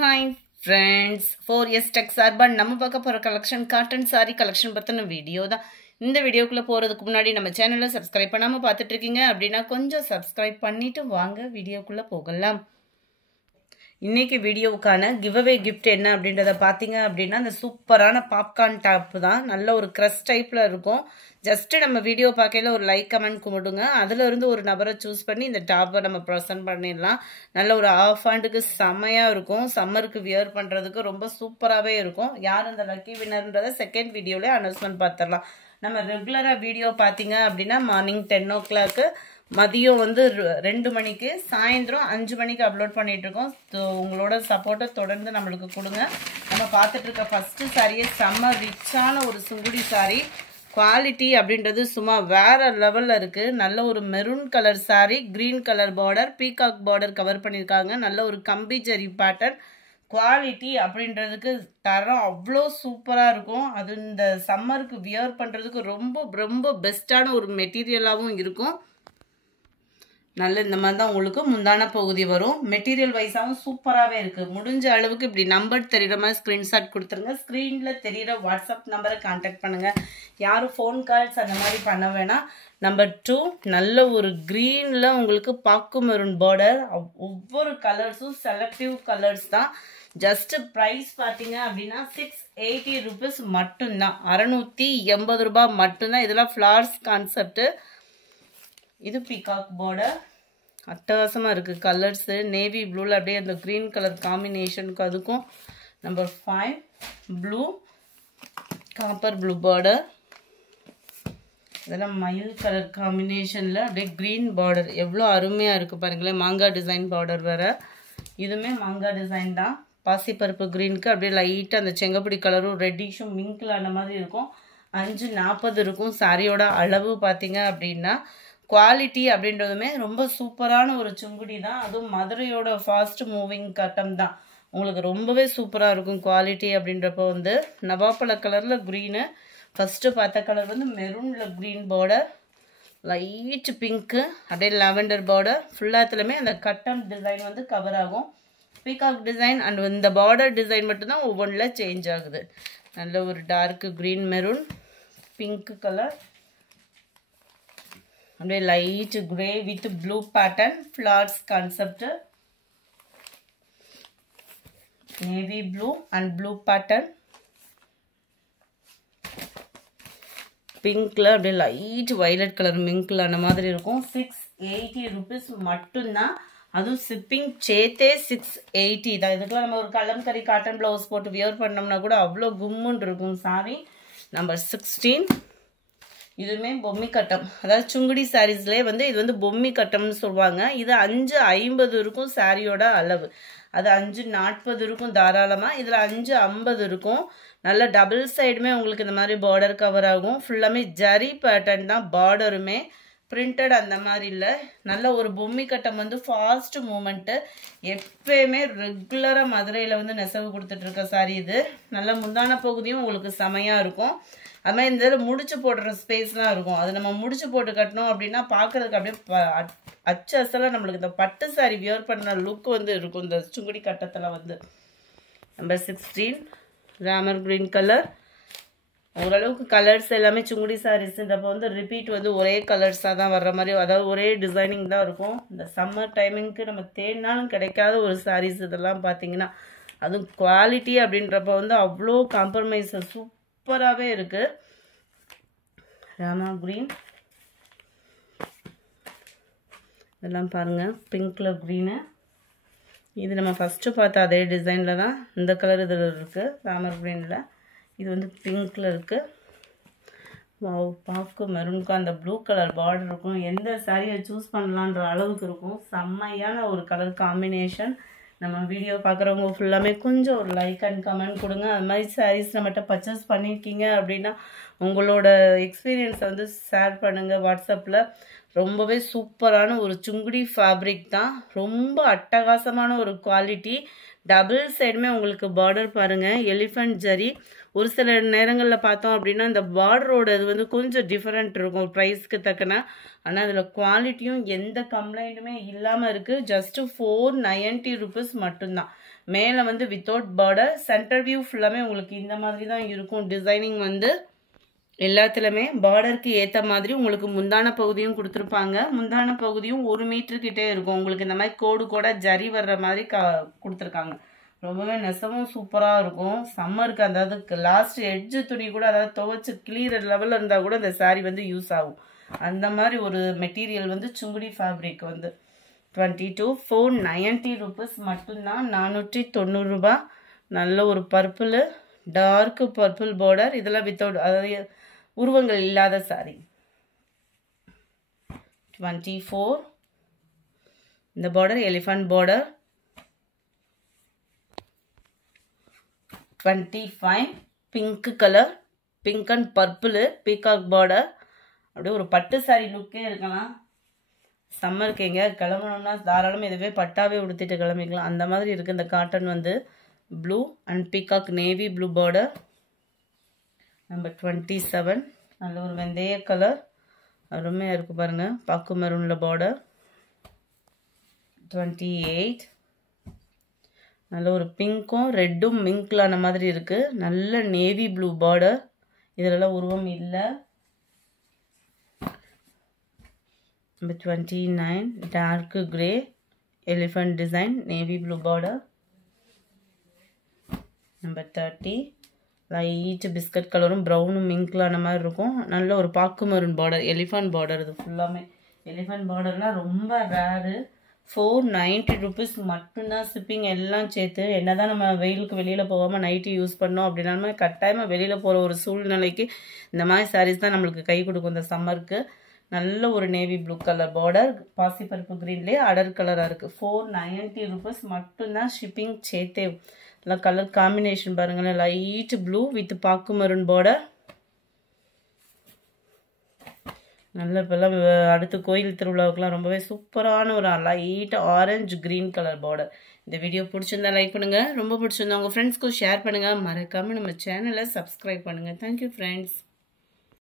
Hi friends, 4S Tech சார்பாக நம்ம பார்க்க போகிற கலெக்ஷன் காட்டன் சாரி கலெக்ஷன் பற்றின வீடியோ தான். இந்த வீடியோக்குள்ளே போகிறதுக்கு முன்னாடி நம்ம சேனலை சப்ஸ்கிரைப் பண்ணாமல் பார்த்துட்ருக்கீங்க அப்படின்னா கொஞ்சம் சப்ஸ்கிரைப் பண்ணிவிட்டு வாங்க வீடியோக்குள்ளே போகலாம். இன்றைக்கி வீடியோவுக்கான கிவ்அவே கிஃப்ட் என்ன அப்படின்றத பார்த்தீங்க அப்படின்னா அந்த சூப்பரான பாப்கார்ன் டாப் தான். நல்ல ஒரு க்ரஷ் டைப்பில் இருக்கும். ஜஸ்ட்டு நம்ம வீடியோ பார்க்கையில் ஒரு லைக் கமெண்ட் கும்பிடுங்க. அதிலிருந்து ஒரு நபரை சூஸ் பண்ணி இந்த டாப்பை நம்ம ப்ரெசென்ட் பண்ணிடலாம். நல்ல ஒரு ஆஃப் ஹேண்டுக்கு செம்மையாக இருக்கும். சம்மருக்கு வியர் பண்ணுறதுக்கு ரொம்ப சூப்பராகவே இருக்கும். யார் அந்த லக்கி வின்னர்ன்றதை செகண்ட் வீடியோவிலே அனௌன்ஸ்மெண்ட் பார்த்துடலாம். நம்ம ரெகுலராக வீடியோ பார்த்தீங்க அப்படின்னா மார்னிங் 10 o'clock, மதியம் 2 மணிக்கு, சாயந்தரம் 5 மணிக்கு அப்லோட் பண்ணிகிட்ருக்கோம். ஸோ உங்களோட சப்போர்ட்டை தொடர்ந்து நம்மளுக்கு கொடுங்க. நம்ம பார்த்துட்ருக்க ஃபஸ்ட்டு சாரியே செம்ம ரிச்சான ஒரு சுங்குடி சாரி. குவாலிட்டி அப்படின்றது சும்மா வேறு லெவலில் இருக்குது. நல்ல ஒரு maroon colour sorry, green colour border, peacock border cover பண்ணியிருக்காங்க. நல்ல ஒரு கம்பி ஜரி பேட்டர்ன். குவாலிட்டி அப்படின்றதுக்கு தரம் அவ்வளோ சூப்பராக இருக்கும். அது இந்த சம்மருக்கு வியர் பண்ணுறதுக்கு ரொம்ப ரொம்ப பெஸ்ட்டான ஒரு மெட்டீரியலாகவும் இருக்கும். நல்ல இந்த மாதிரி தான் உங்களுக்கு முந்தான பகுதி வரும். மெட்டீரியல் வைஸாகவும் சூப்பராகவே இருக்குது. முடிஞ்ச அளவுக்கு இப்படி நம்பர் தெரிகிற மாதிரி ஸ்க்ரீன்ஷாட் கொடுத்துருங்க. ஸ்க்ரீனில் தெரிகிற வாட்ஸ்அப் நம்பரை கான்டாக்ட் பண்ணுங்கள். யாரும் ஃபோன் கால்ஸ் அந்த மாதிரி பண்ண வேணாம். நம்பர் 2, நல்ல ஒரு க்ரீனில் உங்களுக்கு பாக்கு மெரூன் பார்டர். ஒவ்வொரு கலர்ஸும் செலக்டிவ் கலர்ஸ் தான். ஜஸ்ட்டு ப்ரைஸ் பார்த்தீங்க அப்படின்னா 680 rupees மட்டும்தான். 680 ரூபாய் மட்டும்தான். இதெல்லாம் ஃப்ளார்ஸ் கான்செப்ட்டு. இது பீகாக் பார்டர். அட்டகாசமாக இருக்குது கலர்ஸு. நேவி ப்ளூவில் அப்படியே அந்த க்ரீன் கலர் காம்பினேஷனுக்கு அதுக்கும். Number 5, blue, copper blue border. இதெல்லாம் மயில் கலர் காம்பினேஷனில் அப்படியே க்ரீன் பார்டர். எவ்வளோ அருமையாக இருக்குது பாருங்களேன். மாங்காய் டிசைன் பார்டர் வேறு. இதுவுமே மாங்காய் டிசைன் தான். பாசிப்பருப்பு க்ரீனுக்கு அப்படியே லைட்டாக அந்த செங்கப்பொடி கலரும் ரெட்டிஷும் மிங்கில் அந்த மாதிரி இருக்கும். 540 இருக்கும். சாரியோட அளவு பார்த்தீங்க அப்படின்னா குவாலிட்டி அப்படின்றதுமே ரொம்ப சூப்பரான ஒரு சுங்குடி தான். அதுவும் மதுரையோட ஃபாஸ்ட் மூவிங் கட்டம் தான். உங்களுக்கு ரொம்பவே சூப்பராக இருக்கும் குவாலிட்டி அப்படின்றப்போ. நவாப்பழ கலரில் க்ரீனு. ஃபஸ்ட்டு பார்த்த கலர் மெரூனில் க்ரீன் பார்டர், லைட் பிங்க்கு, அப்படியே லாவெண்டர் பார்டர். ஃபுல்லாத்துலையுமே அந்த கட்டம் டிசைன் கவர் ஆகும். பீகாக் டிசைன் அண்ட் இந்த பார்டர் டிசைன் மட்டும்தான் ஒவ்வொன்றில் சேஞ்ச் ஆகுது. நல்ல ஒரு dark green, maroon, pink colour, அப்படியே light grey with blue pattern, flowers concept, navy blue and blue pattern, பிங்க்ல அப்படியே லைட் வயலட் கலர் மிங்க்ல அந்த மாதிரி இருக்கும். 680 rupees மட்டும்தான். அதுவும் ஷிப்பிங் சேர்த்தே 680 தான். இதுக்குள்ள நம்ம ஒரு கலம்கரி காட்டன் ப்ளவுஸ் போட்டு வியர் பண்ணோம்னா கூட அவ்வளோ கும்முன்னு இருக்கும் சாரி. நம்பர் 16, இதுவுமே பொம்மி கட்டம். அதாவது சுங்குடி சாரீஸ்லேயே இது பொம்மி கட்டம்னு சொல்லுவாங்க. இது 550 இருக்கும் சாரியோட அளவு. அது 540 இருக்கும் தாராளமாக. இதில் 550 இருக்கும். நல்ல டபுள் சைடுமே உங்களுக்கு இந்த மாதிரி பார்டர் கவர் ஆகும். ஃபுல்லாமே ஜரி பேட்டர்ன் தான். பார்டருமே பிரிண்டட் அந்த மாதிரி இல்லை. நல்ல ஒரு பொம்மி கட்டம். Fast moment. எப்பயுமே ரெகுலராக மதுரையில் நெசவு கொடுத்துட்ருக்க சாரி இது. நல்ல முந்தான பகுதியும் உங்களுக்கு செமையாக இருக்கும். அது மாதிரி இந்த இதில் முடிச்சு போடுற ஸ்பேஸ்லாம் இருக்கும். அது நம்ம முடிச்சு போட்டு கட்டணும் அப்படின்னா பார்க்குறதுக்கு அப்படியே அச்சு அசலாக நம்மளுக்கு இந்த பட்டு சாரி வியர் பண்ண லுக் இருக்கும் இந்த சுங்குடி கட்டத்தில். Number 16, Ramar green colour. ஓரளவுக்கு கலர்ஸ் எல்லாமே சுங்குடி சாரீஸ்ன்றப்போ ரிப்பீட் ஒரே கலர்ஸாக தான் வர்ற மாதிரி, அதாவது ஒரே டிசைனிங் தான் இருக்கும். இந்த சம்மர் டைமிங்க்கு நம்ம தேடினாலும் கிடைக்காத ஒரு சாரீஸ் இதெல்லாம் பார்த்தீங்கன்னா. அதுவும் குவாலிட்டி அப்படின்றப்போ அவ்வளோ காம்ப்ரமைஸ் சூப்பராகவே இருக்குது. ராமா க்ரீன், இதெல்லாம் பாருங்கள் பிங்க்ல க்ரீனு. இது நம்ம ஃபஸ்ட்டு பார்த்த அதே டிசைனில் தான் இந்த கலர் இதில் இருக்குது. ராமர் க்ரீனில் இது பிங்க்கில் இருக்குது. பாக்கு மெரூனுக்கும் அந்த ப்ளூ கலர் பார்டர் இருக்கும். எந்த சாரியை சூஸ் பண்ணலான்ற அளவுக்கு இருக்கும். செம்மையான ஒரு கலர் காம்பினேஷன். நம்ம வீடியோ பார்க்குறவங்க ஃபுல்லாமே கொஞ்சம் ஒரு லைக் அண்ட் கமெண்ட் கொடுங்க. அது மாதிரி சாரீஸ் நம்மகிட்ட பர்ச்சேஸ் பண்ணியிருக்கீங்க அப்படின்னா உங்களோட எக்ஸ்பீரியன்ஸை ஷேர் பண்ணுங்கள் வாட்ஸ்அப்பில். ரொம்பவே சூப்பரான ஒரு சுங்குடி ஃபேப்ரிக் தான். ரொம்ப அட்டகாசமான ஒரு குவாலிட்டி. டபுள் சைடுமே உங்களுக்கு பார்டர் பாருங்கள், எலிஃபண்ட் ஜரி. ஒரு சில நேரங்களில் பார்த்தோம் அப்படின்னா இந்த பார்டரோட இது கொஞ்சம் டிஃப்ரெண்ட் இருக்கும் ப்ரைஸ்க்கு தக்கன. ஆனால் அதில் குவாலிட்டியும் எந்த கம்ப்ளைண்ட்டுமே இல்லாமல் இருக்குது. ஜஸ்ட்டு 490 rupees மட்டும்தான். மேலே வந்து வித்தவுட் பார்டர். சென்டர் வியூ ஃபுல்லாமே உங்களுக்கு இந்த மாதிரி தான் இருக்கும். டிசைனிங் வந்து எல்லாத்துலேயுமே பார்டருக்கு ஏற்ற மாதிரி உங்களுக்கு முந்தான பகுதியும் கொடுத்துருப்பாங்க. முந்தான பகுதியும் 1 மீட்டருக்கிட்டே இருக்கும். உங்களுக்கு இந்த மாதிரி கோடு கூட ஜரி வர்ற மாதிரி கொடுத்துருக்காங்க. ரொம்பவே நெசவும் சூப்பராக இருக்கும். சம்மருக்கு அதாவது லாஸ்ட் எட்ஜு துணி கூட அதாவது துவைச்சு கிளியர் லெவலில் இருந்தால் கூட இந்த சாரீ வந்து யூஸ் ஆகும். அந்த மாதிரி ஒரு மெட்டீரியல் வந்து சுங்குடி ஃபேப்ரிக் வந்து 22,490 rupees மட்டும்தான். 490 ரூபா. நல்ல ஒரு பர்பிள், டார்க் பர்பிள் பார்டர். இதெல்லாம் வித்தவுட் அதாவது உருவங்கள் இல்லாத சாரி. 24 இந்த border elephant border. 25 pink colour, pink and purple peacock border. அப்படியே ஒரு பட்டு சாரி லுக்கே இருக்கலாம். சம்மருக்கு எங்க கிளம்பணும்னா தாராளமாக இதுவே பட்டாவே உடுத்திட்டு கிளம்பிக்கலாம். அந்த மாதிரி இருக்குது இந்த காட்டன் வந்து. Blue and peacock navy blue border. Number 27 நல்ல ஒரு வெந்தய கலர், அருமையாக இருக்குது பாருங்கள். பாக்கு மெரூனில் பார்டர். 28 நல்ல ஒரு பிங்க்கும் ரெட்டும் மிங்க்லான மாதிரி இருக்குது. நல்ல நேவி ப்ளூ பார்டர். இதிலெல்லாம் உருவம் இல்லை. Number 29 dark grey elephant design navy blue border. Number 30 light biscuit கலரும் ப்ரௌனும் மிங்க்லான மாதிரி இருக்கும். நல்ல ஒரு பாக்கு மெரூன் பார்டர், எலிஃபண்ட் பார்டர். இது ஃபுல்லாமே எலிஃபண்ட் பார்டர்லாம் ரொம்ப ரேரு. 490 rupees மட்டும்தான். ஷிப்பிங் எல்லாம் சேர்த்து. என்னதான் நம்ம வெயிலுக்கு வெளியில் போகாமல் நைட்டு யூஸ் பண்ணோம் அப்படின்னா கட்டாயமாக வெளியில் போகிற ஒரு சூழ்நிலைக்கு இந்த மாதிரி சாரீஸ் தான் நம்மளுக்கு கை கொடுக்கும் இந்த சம்மருக்கு. நல்ல ஒரு நேவி ப்ளூ கலர் பார்டர், பாசிப்பருப்பு க்ரீன்லேயே அடர் கலராக இருக்குது. 490 rupees மட்டும்தான். ஷிப்பிங் சேர்த்தே. நல்லா கலர் காம்பினேஷன் பாருங்களேன். லைட் ப்ளூ வித் பாக்கு மெரூன் பார்டர். நல்ல இப்போல்லாம் அடுத்து கோயில் திருவிழாவுக்குலாம் ரொம்பவே சூப்பரான ஒரு light orange green colour border. இந்த வீடியோ பிடிச்சிருந்தா லைக் பண்ணுங்கள். ரொம்ப பிடிச்சிருந்தா உங்கள் ஃப்ரெண்ட்ஸ்க்கும் ஷேர் பண்ணுங்கள். மறக்காமல் நம்ம சேனலை சப்ஸ்கிரைப் பண்ணுங்கள். Thank you friends.